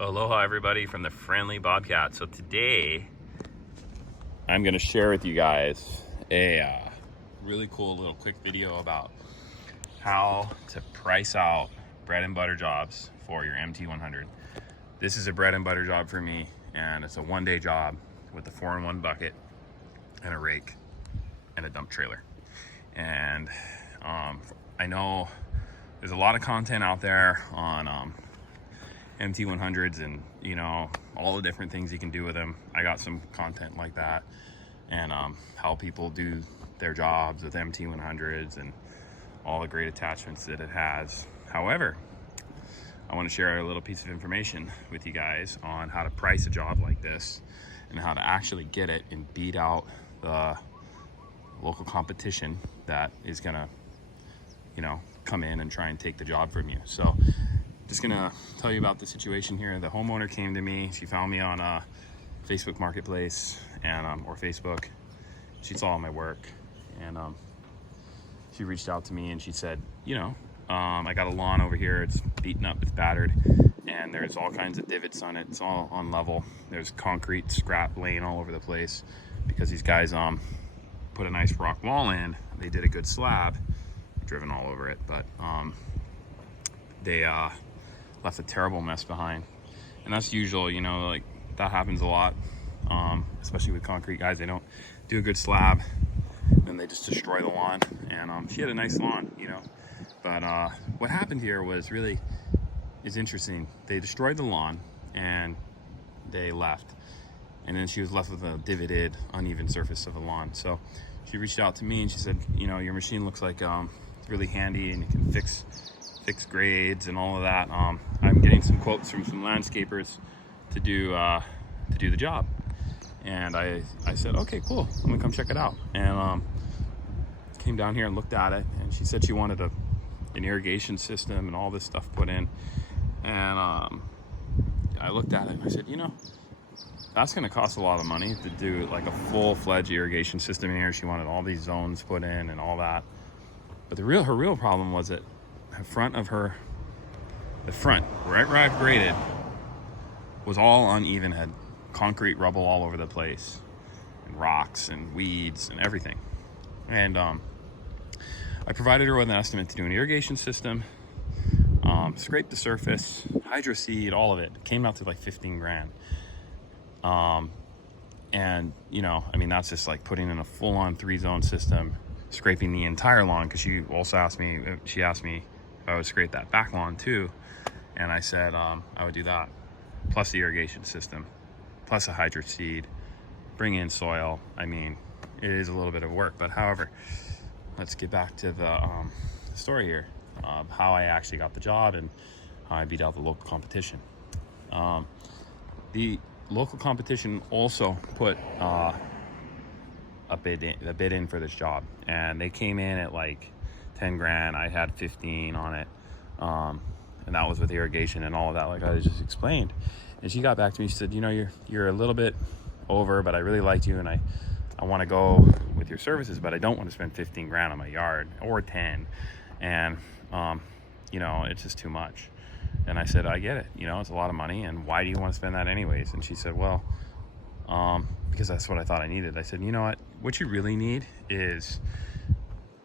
Aloha everybody from the friendly Bobcat. So today I'm going to share with you guys a really cool little quick video about how to price out bread and butter jobs for your MT100. This is a bread and butter job for me, and it's a one-day job with a 4-in-1 bucket and a rake and a dump trailer. And I know there's a lot of content out there on MT100s and all the different things you can do with them. I got some content like that, and how people do their jobs with MT100s and all the great attachments that it has. However, I want to share a little piece of information with you guys on how to price a job like this and how to actually get it and beat out the local competition that is gonna come in and try and take the job from you. So just gonna tell you about the situation here. The homeowner came to me. She found me on Facebook Marketplace and or Facebook. She saw my work, and she reached out to me and she said, I got a lawn over here. It's beaten up, it's battered, and there's all kinds of divots on it. It's all on level. There's concrete scrap laying all over the place because these guys put a nice rock wall in. They did a good slab, driven all over it, but they left a terrible mess behind. And that's usual, like that happens a lot, especially with concrete guys. They don't do a good slab, then they just destroy the lawn. And she had a nice lawn, but what happened here is interesting. They destroyed the lawn and they left, and then she was left with a divoted, uneven surface of the lawn. So she reached out to me and she said, your machine looks like it's really handy and you can fix grades and all of that. I'm getting some quotes from some landscapers to do the job, and I said, okay, cool, I'm gonna come check it out. And came down here and looked at it, and she said she wanted an irrigation system and all this stuff put in. And I looked at it and I said, that's gonna cost a lot of money to do like a full-fledged irrigation system in here. She wanted all these zones put in and all that. But her real problem was that the front, right where I've graded, was all uneven, had concrete rubble all over the place, and rocks and weeds and everything. And I provided her with an estimate to do an irrigation system, scrape the surface, hydro seed, all of it. It came out to like 15 grand. And that's just like putting in a full-on 3-zone system, scraping the entire lawn, because she asked me if I would scrape that back lawn too, and I said I would do that, plus the irrigation system, plus a hydro seed, bring in soil. It is a little bit of work, but however, let's get back to the story here, how I actually got the job and how I beat out the local competition. The local competition also put a bid in for this job, and they came in at like 10 grand. I had 15 on it, and that was with irrigation and all of that, like I just explained. And she got back to me. She said, you're a little bit over, but I really liked you, and I want to go with your services, but I don't want to spend 15 grand on my yard, or 10. And it's just too much. And I said, I get it, it's a lot of money, and why do you want to spend that anyways? And she said, well, because that's what I thought I needed. I said, what you really need is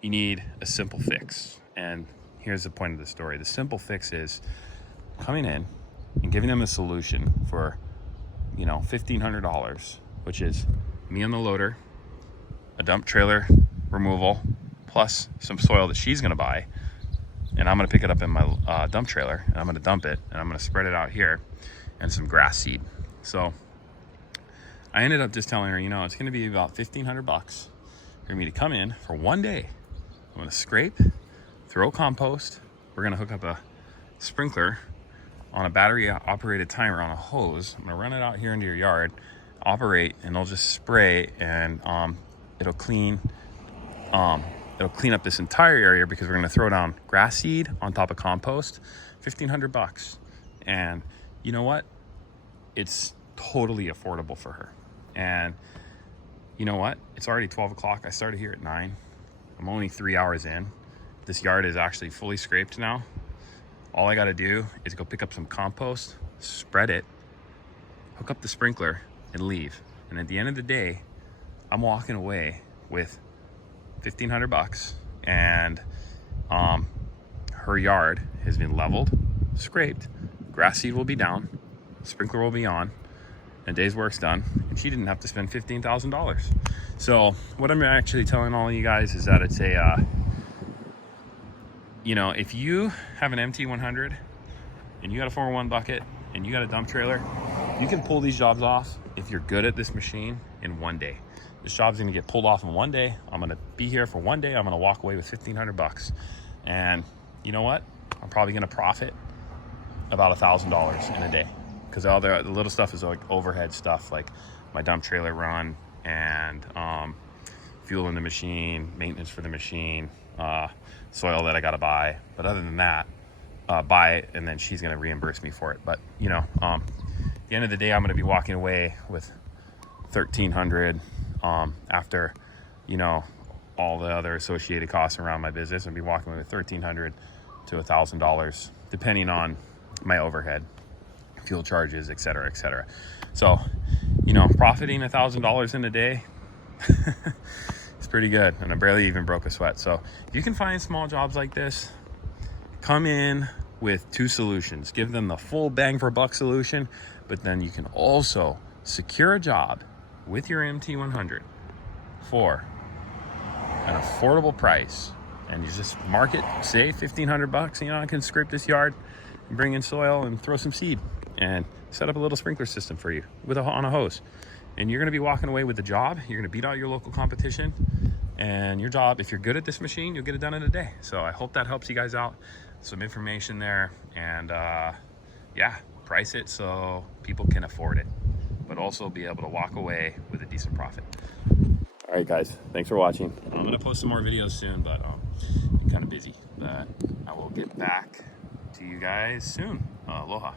you need a simple fix. And here's the point of the story. The simple fix is coming in and giving them a solution for $1,500, which is me on the loader, a dump trailer removal, plus some soil that she's gonna buy, and I'm gonna pick it up in my dump trailer, and I'm gonna dump it, and I'm gonna spread it out here, and some grass seed. So I ended up just telling her, it's gonna be about $1,500 for me to come in for one day. I'm gonna scrape, throw compost. We're gonna hook up a sprinkler on a battery operated timer on a hose. I'm gonna run it out here into your yard, operate, and it'll just spray, and it'll clean up this entire area, because we're gonna throw down grass seed on top of compost. $1,500. And you know what? It's totally affordable for her. And you know what? It's already 12 o'clock. I started here at 9. I'm only 3 hours in. This yard is actually fully scraped now. All I got to do is go pick up some compost, spread it, hook up the sprinkler, and leave. And at the end of the day, I'm walking away with $1,500, and her yard has been leveled, scraped, grass seed will be down, sprinkler will be on, and day's work's done, and she didn't have to spend $15,000. So what I'm actually telling all of you guys is that it's a, you know, if you have an MT100 and you got a 401 bucket and you got a dump trailer, you can pull these jobs off if you're good at this machine in one day. This job's gonna get pulled off in one day. I'm gonna be here for one day. I'm gonna walk away with $1,500. And you know what? I'm probably gonna profit about $1,000 in a day, because all the little stuff is like overhead stuff, like my dump trailer run and fuel in the machine, maintenance for the machine, soil that I gotta buy. But other than that, buy it, and then she's gonna reimburse me for it. But you know, at the end of the day, I'm gonna be walking away with $1,300 after, you know, all the other associated costs around my business. I'll be walking away with $1,300 to $1,000, depending on my overhead, fuel charges, etc., etc. So, you know, profiting $1,000 in a day it's pretty good, and I barely even broke a sweat. So if you can find small jobs like this, come in with two solutions. Give them the full bang for buck solution, but then you can also secure a job with your MT100 for an affordable price, and you just market, say $1,500. You know, I can scrape this yard and bring in soil and throw some seed and set up a little sprinkler system for you with on a hose, and you're going to be walking away with the job. You're going to beat out your local competition, and your job, if you're good at this machine, you'll get it done in a day. So I hope that helps you guys out. Some information there, and yeah, price it so people can afford it, but also be able to walk away with a decent profit. All right, guys, thanks for watching. I'm gonna post some more videos soon, but I'm kind of busy. But I will get back to you guys soon. Aloha.